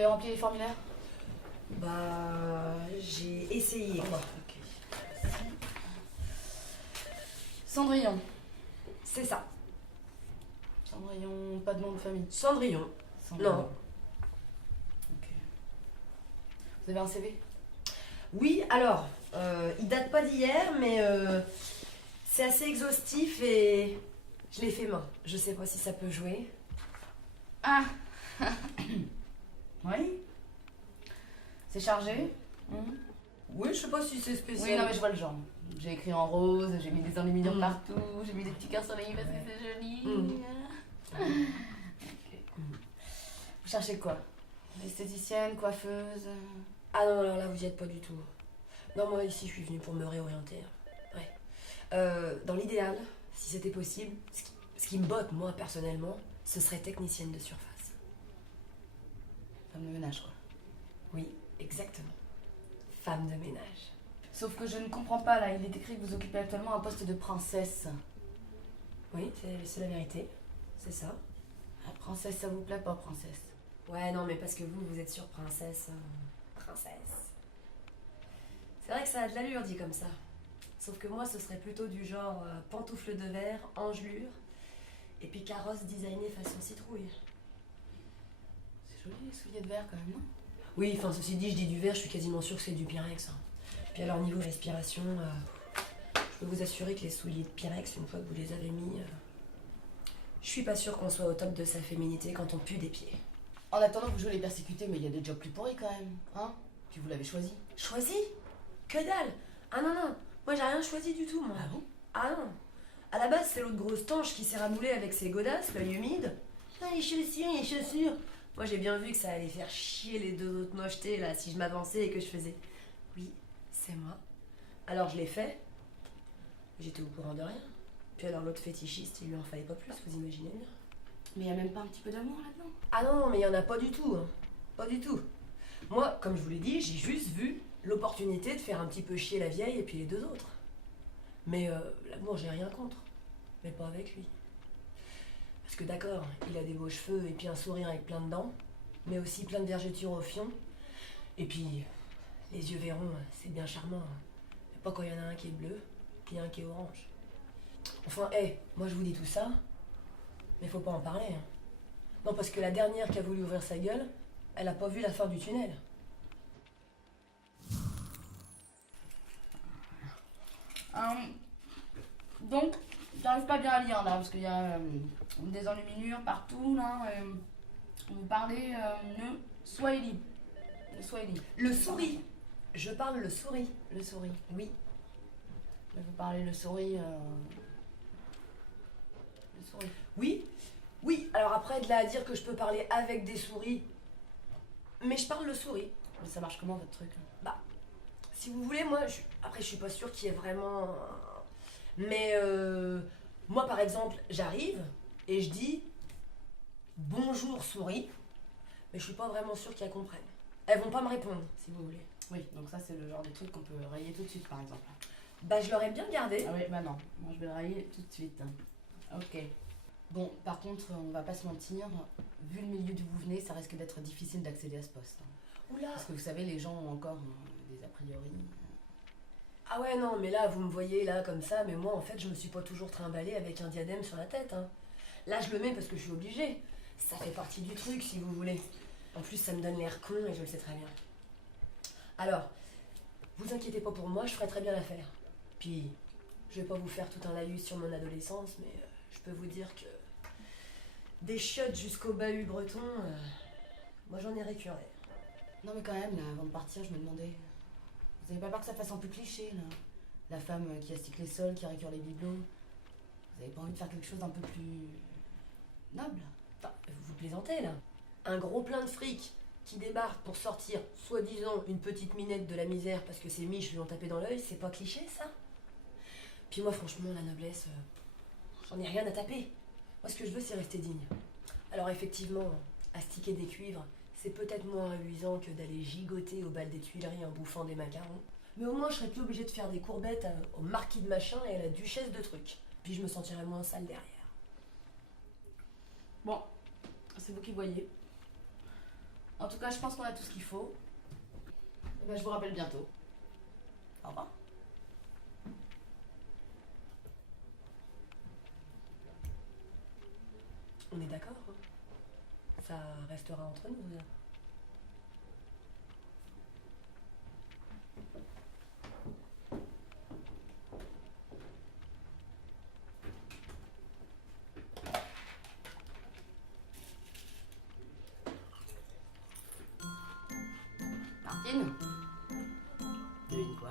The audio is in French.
avez rempli les formulaires? Bah, j'ai essayé quoi. Ok. Cendrillon. C'est ça. Cendrillon, pas de nom de famille. Cendrillon. Cendrillon. Non. Ok. Vous avez un CV? Oui, alors, il date pas d'hier, mais c'est assez exhaustif et je l'ai fait main. Je sais pas si ça peut jouer. Ah. Oui. C'est chargé? Oui, je sais pas si c'est Oui, spécial. non, mais je vois le genre. J'ai écrit en rose, j'ai mis des enluminures partout, j'ai mis des petits cœurs soleil parce que c'est joli. Ok. Vous cherchez quoi? Esthéticienne, coiffeuse? Ah non, alors là, vous y êtes pas du tout. Non, moi ici, je suis venue pour me réorienter. Ouais. Dans l'idéal, si c'était possible, ce qui me botte, moi, personnellement, ce serait technicienne de surface. Femme de ménage, quoi. Oui, exactement. Femme de ménage. Sauf que je ne comprends pas, là. Il est écrit que vous occupez actuellement un poste de princesse. Oui, c'est la vérité. C'est ça. Ah, princesse, ça vous plaît pas, princesse? Ouais, non, mais parce que vous êtes sur princesse. Princesse. C'est vrai que ça a de l'allure dit comme ça. Sauf que moi, ce serait plutôt du genre pantoufle de verre, engelure, et puis carrosse designée façon citrouille. C'est joli, les souliers de verre, quand même, non? Oui, enfin, ceci dit, je dis du verre, je suis quasiment sûre que c'est du Pyrex. Hein. Puis alors, niveau respiration, je peux vous assurer que les souliers de Pyrex, une fois que vous les avez mis, je suis pas sûre qu'on soit au top de sa féminité quand on pue des pieds. En attendant, vous jouez les persécutés, mais il y a des jobs plus pourris, quand même. Hein? Puis vous l'avez choisi. Choisi? Que dalle! Ah non, non, moi j'ai rien choisi du tout, moi. Ah bon? Ah non. À la base, c'est l'autre grosse tanche qui s'est ramoulée avec ses godasses, l'œil humide. Ah, les chaussures. Moi, j'ai bien vu que ça allait faire chier les deux autres mochetés, là, si je m'avançais et que je faisais « Oui, c'est moi ». Alors, je l'ai fait. J'étais au courant de rien. Puis alors, l'autre fétichiste, il lui en fallait pas plus, vous imaginez bien. Mais il y a même pas un petit peu d'amour là-dedans? Ah non, mais il y en a pas du tout. Hein. Pas du tout. Moi, comme je vous l'ai dit, j'ai juste vu l'opportunité de faire un petit peu chier la vieille et puis les deux autres. Mais l'amour, j'ai rien contre. Mais pas avec lui. Parce que d'accord, il a des beaux cheveux et puis un sourire avec plein de dents, mais aussi plein de vergetures au fion. Et puis, les yeux verrons, c'est bien charmant. Hein. Mais pas quand il y en a un qui est bleu, puis un qui est orange. Enfin, moi je vous dis tout ça, mais faut pas en parler. Hein. Non, parce que la dernière qui a voulu ouvrir sa gueule, elle a pas vu la fin du tunnel. Donc, j'arrive pas bien à lire là, parce qu'il y a des enluminures partout là. Vous parlez le Swahili. Le Swahili. Le souris. Je parle le souris. Le souris. Oui. Mais vous parlez le souris. Le souris. Oui. Oui, alors après, de là à dire que je peux parler avec des souris, mais je parle le souris. Mais ça marche comment votre truc? Bah, si vous voulez, moi, après, je suis pas sûre qu'il y ait vraiment. Mais moi, par exemple, j'arrive et je dis bonjour souris, mais je suis pas vraiment sûre qu'elles comprennent. Elles vont pas me répondre, si vous voulez. Oui, donc ça c'est le genre de truc qu'on peut rayer tout de suite par exemple. Bah, je l'aurais bien gardé. Ah oui, bah non, moi je vais le rayer tout de suite. Ok. Bon, par contre, on va pas se mentir, vu le milieu d'où vous venez, ça risque d'être difficile d'accéder à ce poste. Oula. Parce que vous savez, les gens ont encore des a priori. Ah ouais, non, mais là, vous me voyez là comme ça, mais moi, en fait, je me suis pas toujours trimballée avec un diadème sur la tête. Hein. Là, je le mets parce que je suis obligée. Ça fait partie du truc, si vous voulez. En plus, ça me donne l'air con et je le sais très bien. Alors, vous inquiétez pas pour moi, je ferai très bien l'affaire. Puis, je vais pas vous faire tout un laïus sur mon adolescence, mais je peux vous dire que des chiottes jusqu'au bahut breton, moi j'en ai récuré. Non mais quand même, là, avant de partir, je me demandais... Vous avez pas peur que ça fasse un peu cliché, là? La femme qui astique les sols, qui récure les bibelots. Vous avez pas envie de faire quelque chose d'un peu plus... noble? Enfin, vous plaisantez là. Un gros plein de fric qui débarque pour sortir, soi-disant, une petite minette de la misère parce que ses miches lui ont tapé dans l'œil, c'est pas cliché ça? Puis moi franchement, la noblesse, j'en ai rien à taper. Moi ce que je veux c'est rester digne. Alors effectivement, astiquer des cuivres, c'est peut-être moins reluisant que d'aller gigoter au bal des Tuileries en bouffant des macarons. Mais au moins je serais plus obligée de faire des courbettes au marquis de machin et à la duchesse de trucs. Puis je me sentirais moins sale derrière. Bon, c'est vous qui voyez. En tout cas, je pense qu'on a tout ce qu'il faut. Et ben, je vous rappelle bientôt. Au revoir. On est d'accord, hein? Ça restera entre nous, là. Martine? Devine quoi?